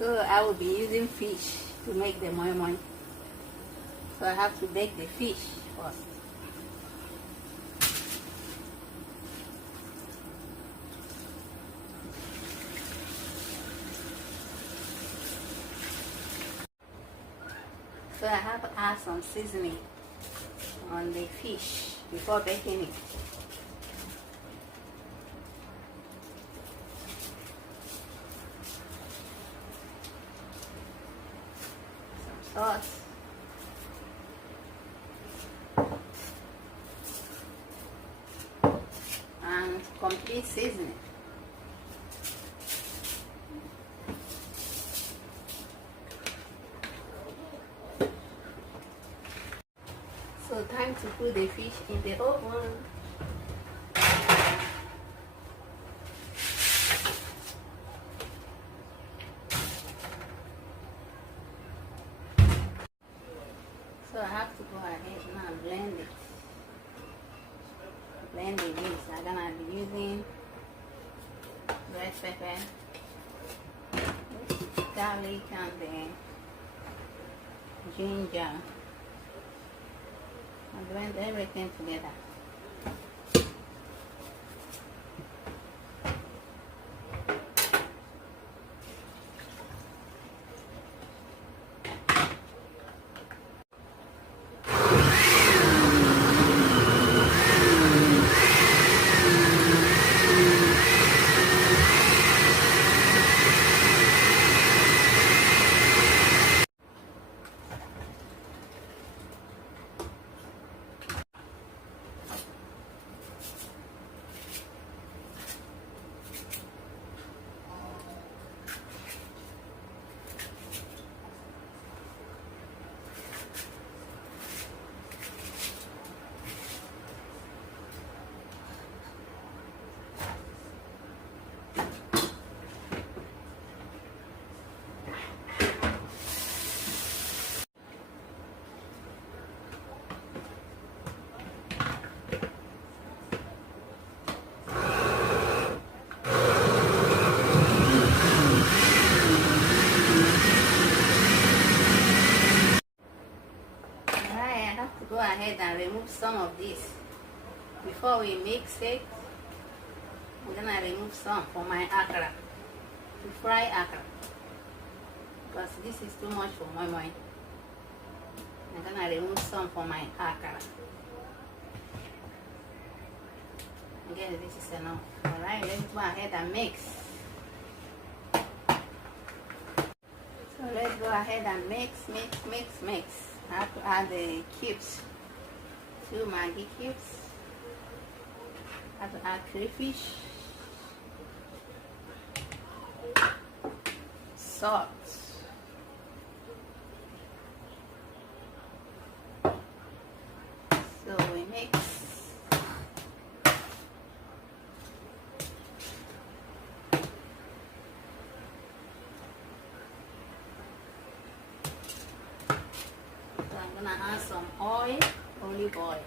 So I will be using fish to make the moi moi. So I have to bake the fish first. So I have to add some seasoning on the fish before baking it. Some salt. And complete seasoning. So time to put the fish in the oven. So I have to go ahead now and blend it. Blend the mix. I'm gonna be using red pepper, garlic, and the ginger. And blend everything together. Go ahead and remove some of this before we mix it. I'm gonna remove some for my akara, to fry akara, because this is too much for moi moi. I'm gonna remove some for my akara. Again, this is enough. Alright, let's go ahead and mix. So let's go ahead and mix. I have to add the cubes, 2 Maggi cubes. I have to add crayfish, salt, so we mix. I'm gonna add some oil, olive oil.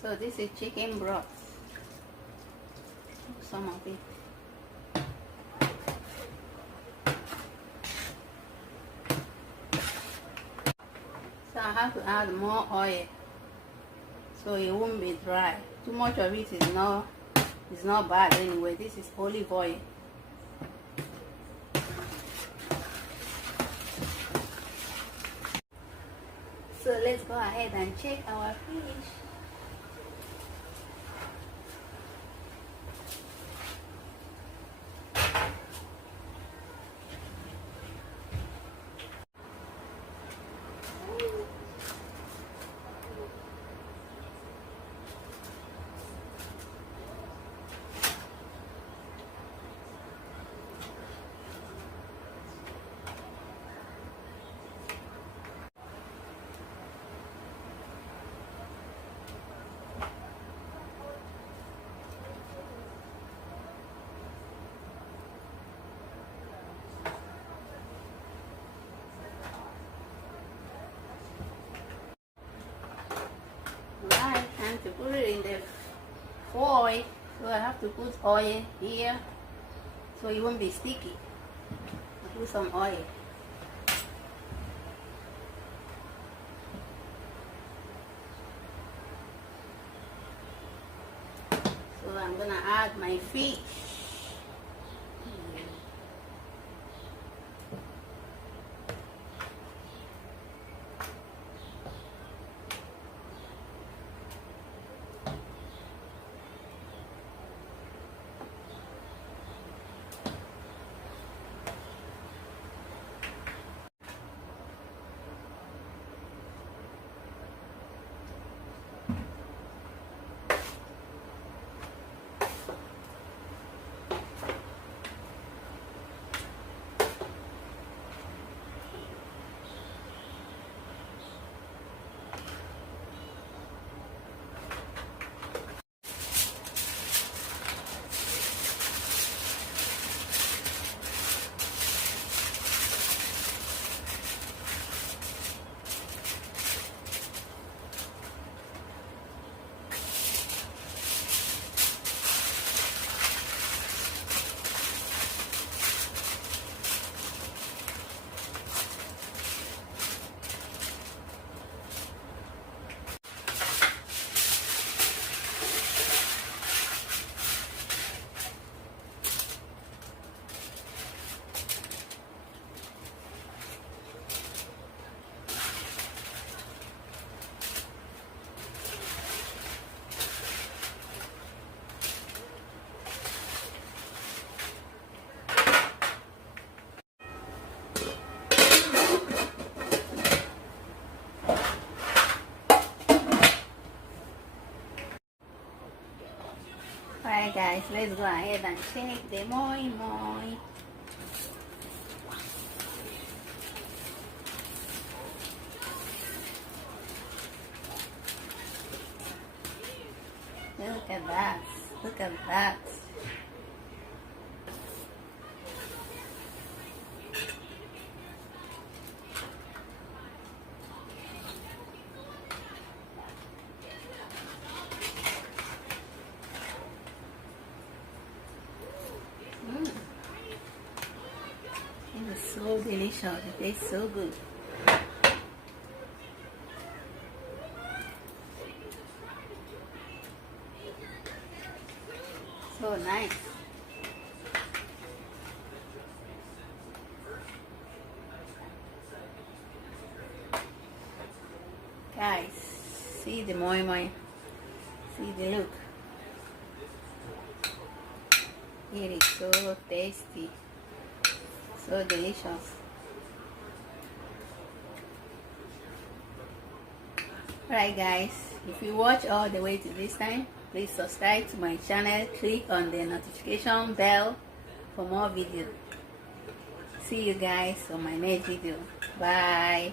So this is chicken broth. Some of it. So I have to add more oil so it won't be dry. Too much of it is not bad anyway. This is olive oil. So let's go ahead and check our fish. in the foil, so I have to put oil here so it won't be sticky. I'll put some oil. So I'm gonna add my fish. Alright guys, let's go ahead and shake the moi moi. Look at that, look at that. It is so delicious, it tastes so good. So nice. Guys, see the moi moi. See the look. It is so tasty. So delicious. Alright guys, if you watch all the way to this time, please subscribe to my channel, click on the notification bell for more videos. See you guys on my next video. Bye.